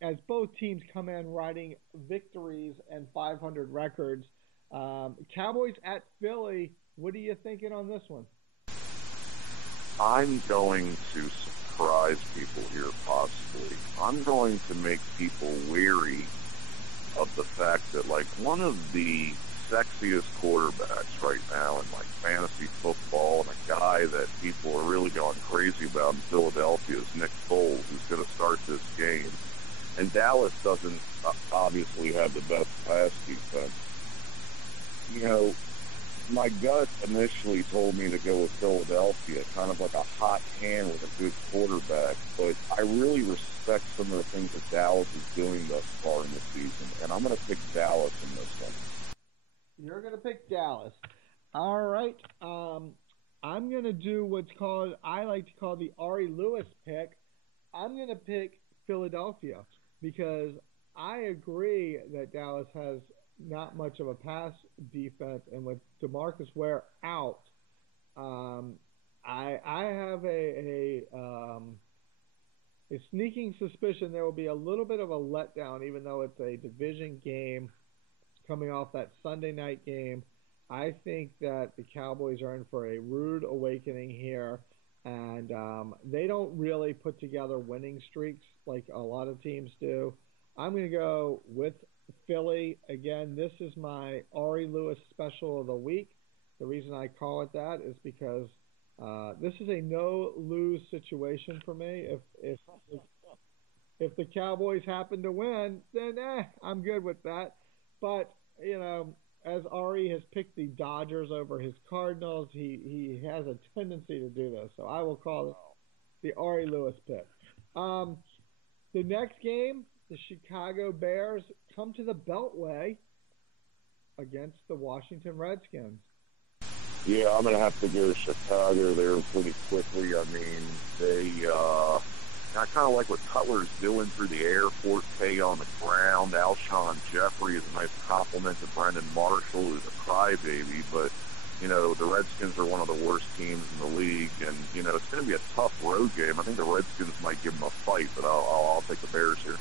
As both teams come in riding victories and 500 records. Cowboys at Philly, what are you thinking on this one? I'm going to surprise people here, possibly. I'm going to make people weary of the fact that, one of the sexiest quarterbacks right now in, fantasy football, and a guy that people are really going crazy about in Philadelphia is Nick Foles, who's going to start this game. And Dallas doesn't obviously have the best pass defense. My gut initially told me to go with Philadelphia, kind of like a hot hand with a good quarterback, but I really respect some of the things that Dallas is doing thus far in the season, and I'm going to pick Dallas in this one. You're going to pick Dallas. All right. I'm going to do I like to call the Ari Lewis pick. I'm going to pick Philadelphia because I agree that Dallas has not much of a pass defense, and with DeMarcus Ware out, I have a sneaking suspicion there will be a little bit of a letdown, even though it's a division game coming off that Sunday night game. I think that the Cowboys are in for a rude awakening here, and they don't really put together winning streaks like a lot of teams do. I'm going to go with Philly. Again, this is my Ari Lewis special of the week. The reason I call it that is because this is a no-lose situation for me. If the Cowboys happen to win, then I'm good with that. But, as Ari has picked the Dodgers over his Cardinals, he has a tendency to do this. So I will call it the Ari Lewis pick. The next game, the Chicago Bears come to the Beltway against the Washington Redskins. Yeah, I'm going to have to go to Chicago there pretty quickly. I mean, I kind of like what Cutler's doing through the air, Forte on the ground. Alshon Jeffrey is a nice compliment to Brandon Marshall, who's a crybaby. But, the Redskins are one of the worst teams in the league. And, it's going to be a tough road game. I think the Redskins might give them a fight, but I'll take the Bears here.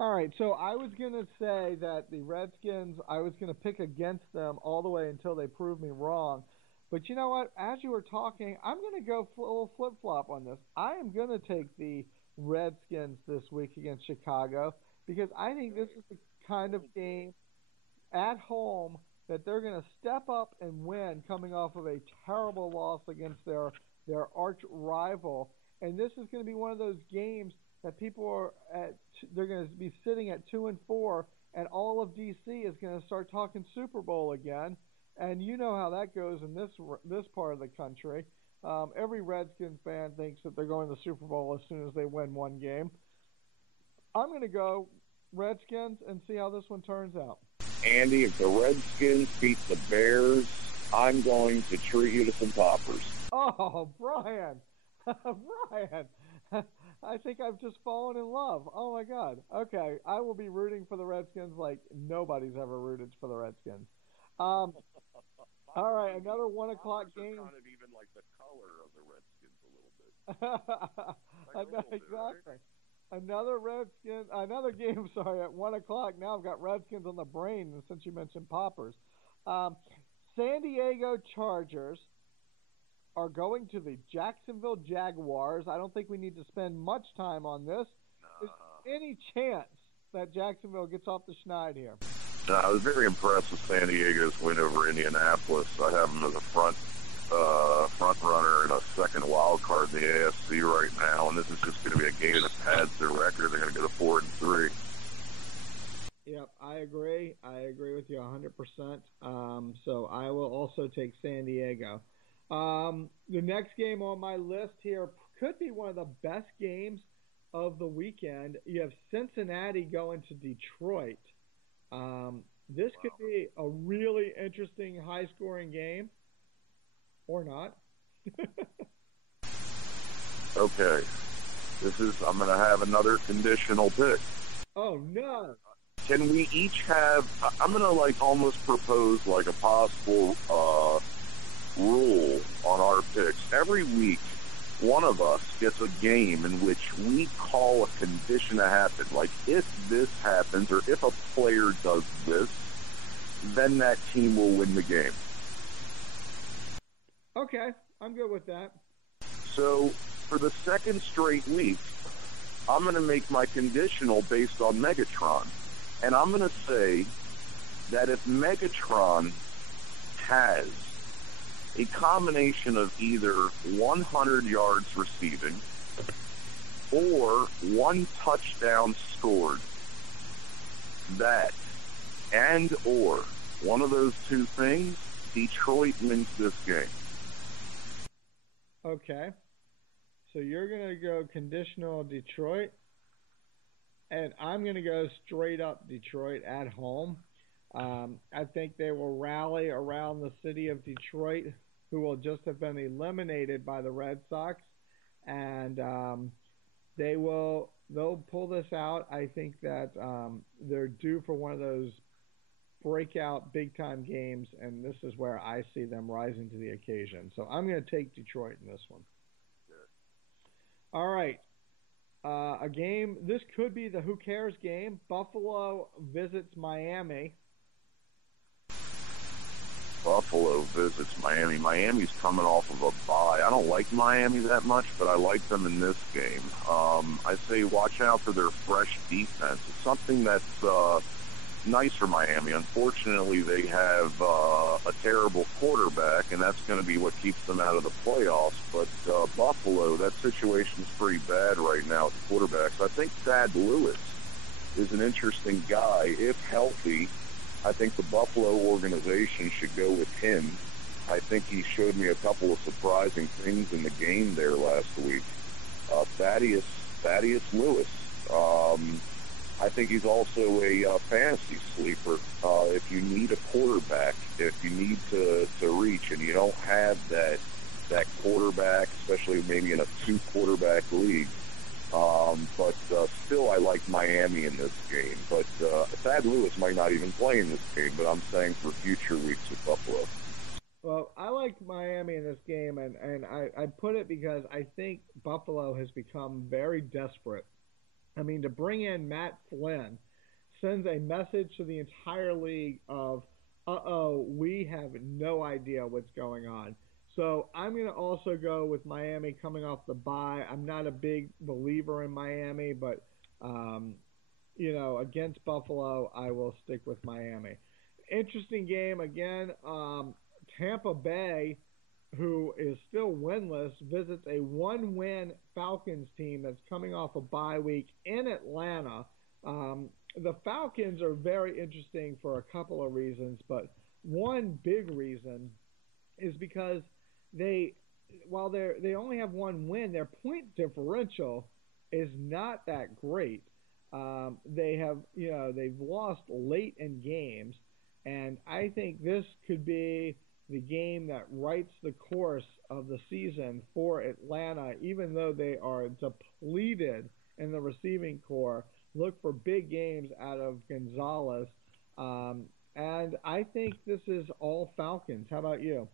All right, so I was going to say that the Redskins, I was going to pick against them all the way until they proved me wrong. But you know what? As you were talking, I'm going to go a little flip-flop on this. I am going to take the Redskins this week against Chicago because I think this is the kind of game at home that they're going to step up and win coming off of a terrible loss against their arch rival. And this is going to be one of those games that they're going to be sitting at 2-4, and all of DC is going to start talking Super Bowl again. And you know how that goes in this part of the country. Every Redskins fan thinks that they're going to the Super Bowl as soon as they win one game. I'm going to go Redskins and see how this one turns out. Andy, if the Redskins beat the Bears, I'm going to treat you to some poppers. Oh, Brian. Brian. I think I've just fallen in love. Oh my God. Okay, I will be rooting for the Redskins like nobody's ever rooted for the Redskins. Um, all right, another 1 o'clock game. Kind of even like the color of the Redskins a little bit. Like a little bit, Exactly. right? Another game. Sorry, at 1 o'clock. Now I've got Redskins on the brain since you mentioned Poppers. Um, San Diego Chargers are going to the Jacksonville Jaguars. I don't think we need to spend much time on this. Is there any chance that Jacksonville gets off the schneid here? No, I was very impressed with San Diego's win over Indianapolis. I have them as a front runner and a second wild card in the AFC right now, and this is just going to be a game that pads their record. They're going to go to 4-3. Yep, I agree. I agree with you 100%. So I will also take San Diego. The next game on my list here could be one of the best games of the weekend. You have Cincinnati going to Detroit. This could be a really interesting, high-scoring game, or not. Okay, I'm going to have another conditional pick. Oh, no. Can we each have, I'm going to almost propose a possible rule on our picks. Every week, one of us gets a game in which we call a condition to happen. Like, if this happens or if a player does this, then that team will win the game. Okay, I'm good with that. So, for the second straight week, I'm going to make my conditional based on Megatron. And I'm going to say that if Megatron has a combination of either 100 yards receiving or 1 touchdown scored, that and or one of those two things, Detroit wins this game. Okay. So you're going to go conditional Detroit, and I'm going to go straight up Detroit at home. I think they will rally around the city of Detroit, who will just have been eliminated by the Red Sox, and they'll pull this out. I think that they're due for one of those breakout big-time games, and this is where I see them rising to the occasion. So I'm going to take Detroit in this one. All right. A game, this could be the who cares game. Buffalo visits Miami. Buffalo visits Miami. Miami's coming off of a bye. I don't like Miami that much, but I like them in this game. I say watch out for their fresh defense. It's something that's nice for Miami. Unfortunately, they have a terrible quarterback, and that's going to be what keeps them out of the playoffs. But Buffalo, that situation's pretty bad right now with the quarterbacks. I think Thad Lewis is an interesting guy. If healthy, I think the Buffalo organization should go with him. I think he showed me a couple of surprising things in the game there last week. Thaddeus Lewis. I think he's also a fantasy sleeper. If you need a quarterback, if you need to reach and you don't have that quarterback, especially maybe in a 2-quarterback league. But still, I like Miami in this game. But Thad Lewis might not even play in this game, but I'm saying for future weeks with Buffalo. Well, I like Miami in this game, and I put it because I think Buffalo has become very desperate. I mean, to bring in Matt Flynn sends a message to the entire league of, we have no idea what's going on. So I'm going to also go with Miami coming off the bye. I'm not a big believer in Miami, but, against Buffalo, I will stick with Miami. Interesting game again. Tampa Bay, who is still winless, visits a 1-win Falcons team that's coming off a bye week in Atlanta. The Falcons are very interesting for a couple of reasons, but one big reason is because while they only have 1 win, their point differential is not that great. They've lost late in games, and I think this could be the game that writes the course of the season for Atlanta, even though they are depleted in the receiving core. Look for big games out of Gonzalez. And I think this is all Falcons. How about you?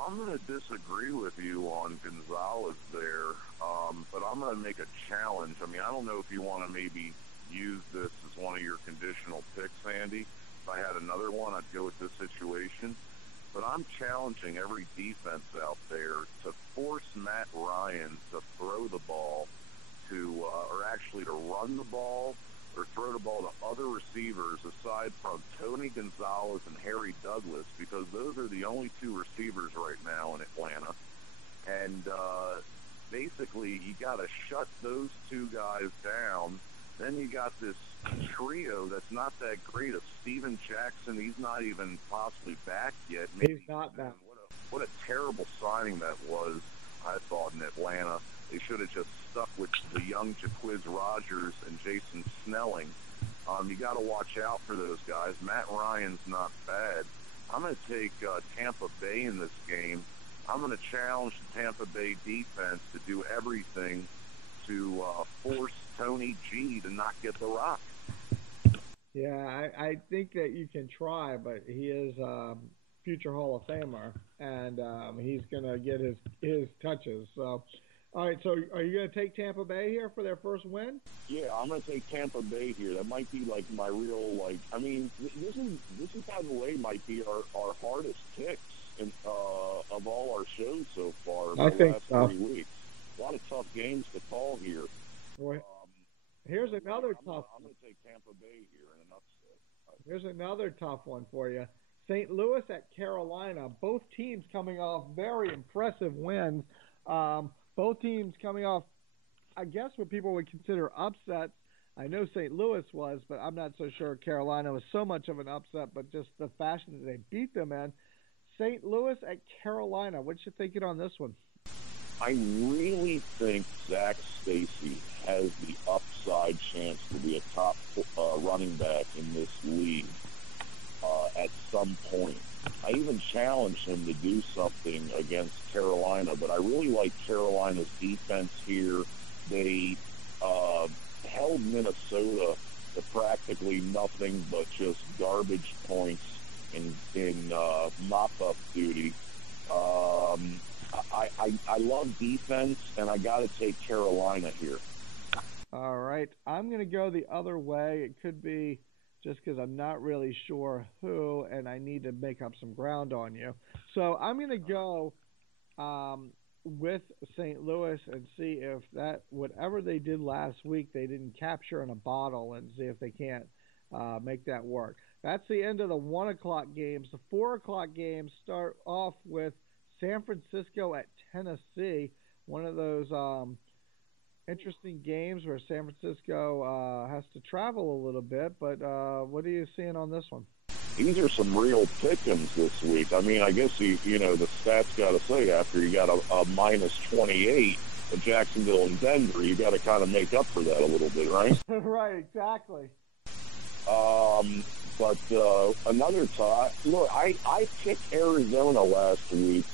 I'm going to disagree with you on Gonzalez there, but I'm going to make a challenge. I mean, I don't know if you want to maybe use this as one of your conditional picks, Andy. If I had another one, I'd go with this situation. But I'm challenging every defense out there to force Matt Ryan to throw the ball or actually to run the ball or throw the ball to other receivers aside from Tony Gonzalez and Harry Douglas, because those are the only two receivers right now in Atlanta. And basically, you got to shut those two guys down. Then you got this trio that's not that great of Steven Jackson. He's not even possibly back yet. Maybe he's not back. What a terrible signing that was, I thought, in Atlanta. They should have just stuck with the young Jaquiz Rogers and Jason Snelling. You got to watch out for those guys. Matt Ryan's not bad. I'm going to take Tampa Bay in this game. I'm going to challenge the Tampa Bay defense to do everything to force Tony G to not get the rock. Yeah, I think that you can try, but he is a future Hall of Famer, and he's going to get his touches. So, all right, so are you going to take Tampa Bay here for their first win? Yeah, I'm going to take Tampa Bay here. That might be like my real, I mean, this is by the way, might be our hardest picks of all our shows so far in the last 3 weeks. A lot of tough games to call here. Well, here's another tough. I'm going to take Tampa Bay here in an upset. Here's another tough one for you. St. Louis at Carolina. Both teams coming off very impressive wins. Both teams coming off, I guess, what people would consider upsets. I know St. Louis was, but I'm not so sure Carolina was so much of an upset, but just the fashion that they beat them in. St. Louis at Carolina. What you thinking on this one? I really think Zach Stacy has the upside chance to be a top running back in this league at some point. I even challenged him to do something against Carolina, but I really like Carolina's defense here. They held Minnesota to practically nothing but just garbage points in mop-up duty. I love defense, and I got to take Carolina here. All right. I'm going to go the other way. It could be just because I'm not really sure who, and I need to make up some ground on you. So I'm going to go with St. Louis and see if that whatever they did last week they didn't capture in a bottle, and see if they can't make that work. That's the end of the 1 o'clock games. The 4 o'clock games start off with San Francisco at Tennessee, one of those interesting games where San Francisco has to travel a little bit, but what are you seeing on this one? These are some real pick'ems this week. I mean, I guess, the stats got to say after you got a minus 28 at Jacksonville and Denver, you got to kind of make up for that a little bit, right? Right, exactly. But another thought, look, I picked Arizona last week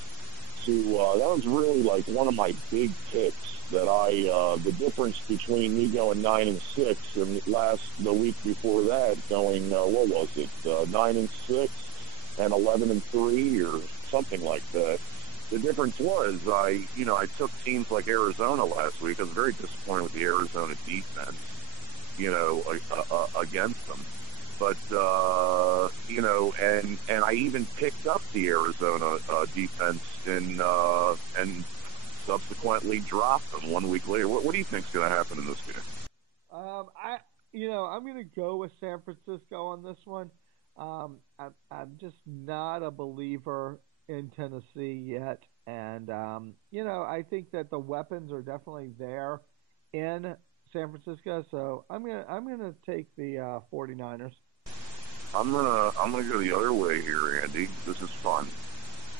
that was really like one of my big picks that the difference between me going 9-6 and the week before that going, what was it, 9-6 and 11-3 or something like that. The difference was I took teams like Arizona last week. I was very disappointed with the Arizona defense, against them. But, and I even picked up the Arizona defense and subsequently dropped them 1 week later. What do you think is going to happen in this game? I'm going to go with San Francisco on this one. I'm just not a believer in Tennessee yet. And, I think that the weapons are definitely there in San Francisco. So I'm gonna take the 49ers. I'm gonna go the other way here, Andy. This is fun,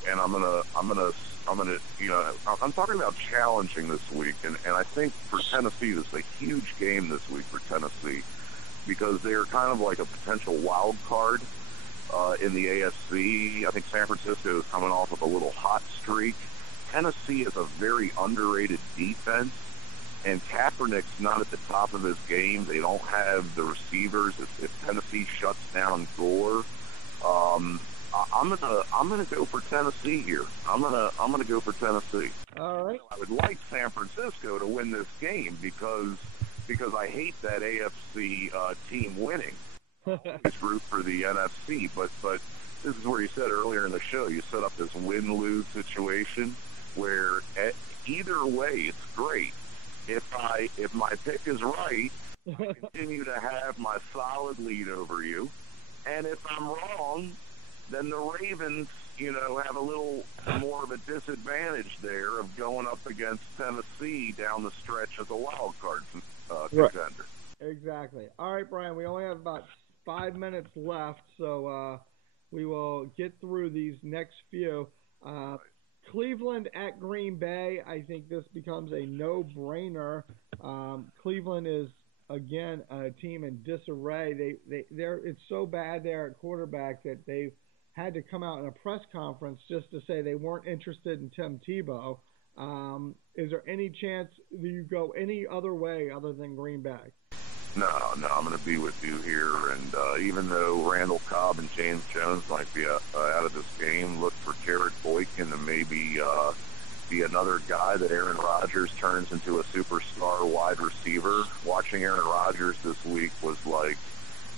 and I'm talking about challenging this week, and I think for Tennessee, this is a huge game this week for Tennessee because they're kind of like a potential wild card, in the AFC. I think San Francisco is coming off of a little hot streak. Tennessee is a very underrated defense, and Kaepernick's not at the top of his game. They don't have the receivers. If Tennessee shuts down Gore, I'm gonna go for Tennessee here. I'm gonna go for Tennessee. All right. I would like San Francisco to win this game because I hate that AFC team winning. It's root for the NFC, but this is where you said earlier in the show, you set up this win-lose situation where either way it's great. If my pick is right, I continue to have my solid lead over you, and if I'm wrong, then the Ravens, have a little more of a disadvantage there of going up against Tennessee down the stretch as a wild card contender. Exactly. All right, Brian, we only have about 5 minutes left, so we will get through these next few. Cleveland at Green Bay, I think this becomes a no-brainer. Cleveland is, again, a team in disarray. It's so bad there at quarterback that they've had to come out in a press conference just to say they weren't interested in Tim Tebow. Is there any chance that you go any other way other than Green Bay? No, I'm going to be with you here. And even though Randall Cobb and James Jones might be out of this game, look for Jared Boykin to maybe be another guy that Aaron Rodgers turns into a superstar wide receiver. Watching Aaron Rodgers this week was like,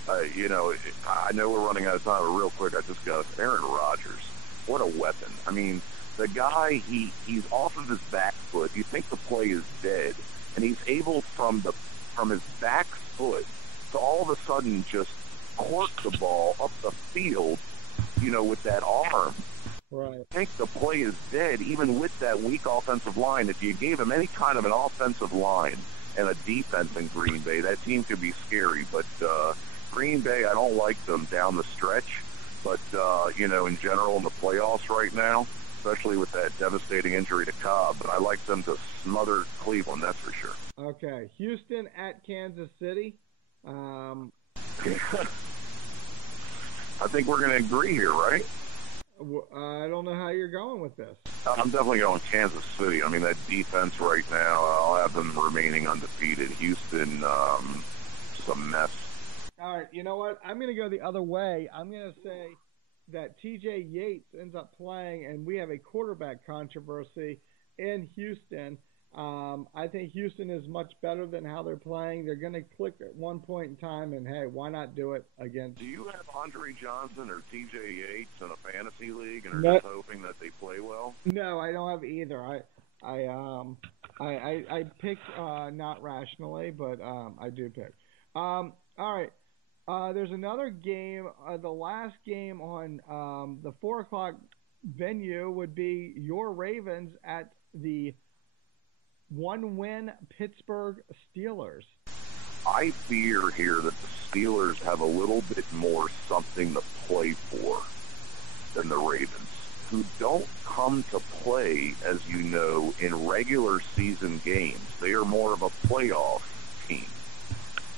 I know we're running out of time, but real quick, I just got Aaron Rodgers. What a weapon. I mean, the guy, he's off of his back foot. You think the play is dead, and he's able from his back foot to all of a sudden just cork the ball up the field, with that arm. Right. I think the play is dead, even with that weak offensive line. If you gave him any kind of an offensive line and a defense in Green Bay, that team could be scary. But Green Bay, I don't like them down the stretch. But, in general in the playoffs right now, especially with that devastating injury to Cobb, but I like them to smother Cleveland, that's for sure. Okay, Houston at Kansas City. I think we're going to agree here, right? I don't know how you're going with this. I'm definitely going Kansas City. I mean, that defense right now, I'll have them remaining undefeated. Houston, just a mess. All right, you know what? I'm going to go the other way. I'm going to say that T.J. Yates ends up playing, and we have a quarterback controversy in Houston. I think Houston is much better than how they're playing. They're going to click at one point in time, and, hey, why not do it against... Do you have Andre Johnson or T.J. Yates in a fantasy league and are just hoping that they play well? No, I don't have either. I pick not rationally, but I do pick. All right. There's another game. The last game on the 4 o'clock venue would be your Ravens at the 1-win Pittsburgh Steelers. I fear here that the Steelers have a little bit more something to play for than the Ravens, who don't come to play, as you know, in regular season games. They are more of a playoff team.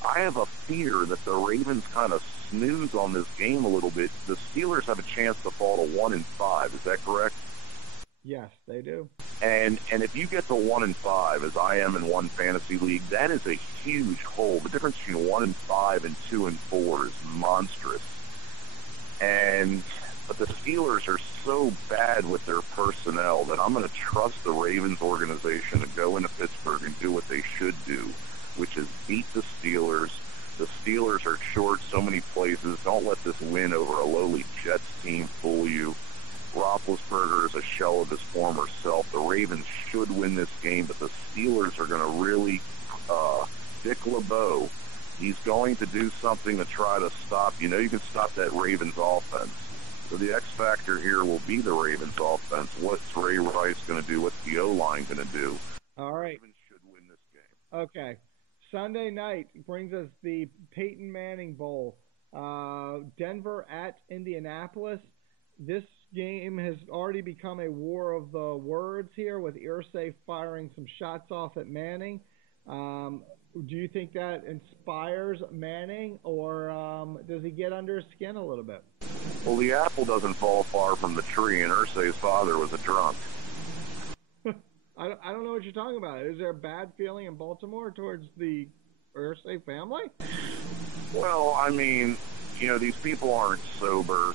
I have a fear that the Ravens kind of snooze on this game a little bit. The Steelers have a chance to fall to 1-5. Is that correct? Yes, they do. And if you get to 1-5, as I am in one fantasy league, that is a huge hole. The difference between 1-5 and 2-4 is monstrous. But the Steelers are so bad with their personnel that I'm going to trust the Ravens organization to go into Pittsburgh and do what they should do, which is beat the Steelers. The Steelers are short so many places. Don't let this win over a lowly Jets team fool you. Roethlisberger is a shell of his former self. The Ravens should win this game, but the Steelers are going to really, Dick LeBeau, he's going to do something to try to stop. You can stop that Ravens offense. So the X factor here will be the Ravens offense. What's Ray Rice going to do? What's the O-line going to do? All right. The Ravens should win this game. Okay. Sunday night brings us the Peyton Manning Bowl. Denver at Indianapolis. This game has already become a war of the words here, with Irsay firing some shots off at Manning. Do you think that inspires Manning, or does he get under his skin a little bit? Well, the apple doesn't fall far from the tree, and Irsay's father was a drunk. I don't know what you're talking about. Is there a bad feeling in Baltimore towards the Irsay family? Well, I mean, these people aren't sober.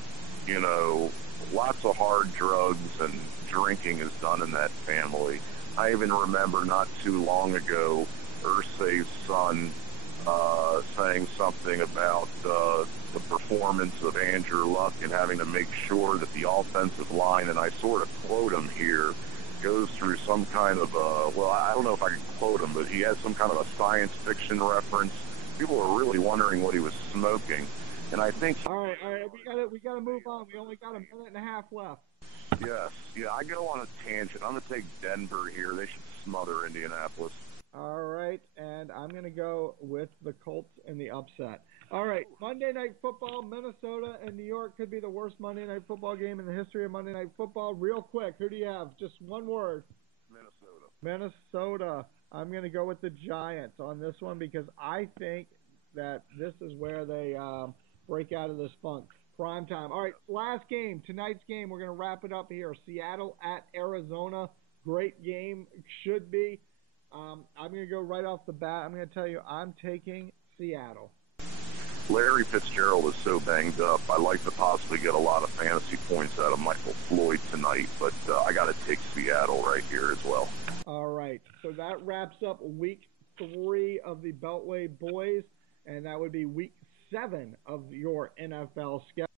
Lots of hard drugs and drinking is done in that family. I even remember not too long ago, Irsay's son saying something about the performance of Andrew Luck and having to make sure that the offensive line, and I sort of quote him here, goes through some kind of I don't know if I can quote him, but he has some kind of a science fiction reference. People are really wondering what he was smoking, and I think. All right, we gotta move on. We only got a minute and a half left. Yes, I go on a tangent. I'm gonna take Denver here. They should smother Indianapolis. All right, and I'm gonna go with the Colts in the upset. All right, Monday Night Football, Minnesota and New York could be the worst Monday Night Football game in the history of Monday Night Football. Real quick, who do you have? Just one word. Minnesota. I'm going to go with the Giants on this one because I think that this is where they break out of this funk. Prime time. All right, last game, tonight's game. We're going to wrap it up here. Seattle at Arizona. Great game. Should be. I'm going to go right off the bat. I'm going to tell you I'm taking Seattle. Larry Fitzgerald is so banged up. I like to possibly get a lot of fantasy points out of Michael Floyd tonight, but I got to take Seattle right here as well. All right, so that wraps up week 3 of the Beltway boys, and that would be week 7 of your NFL schedule.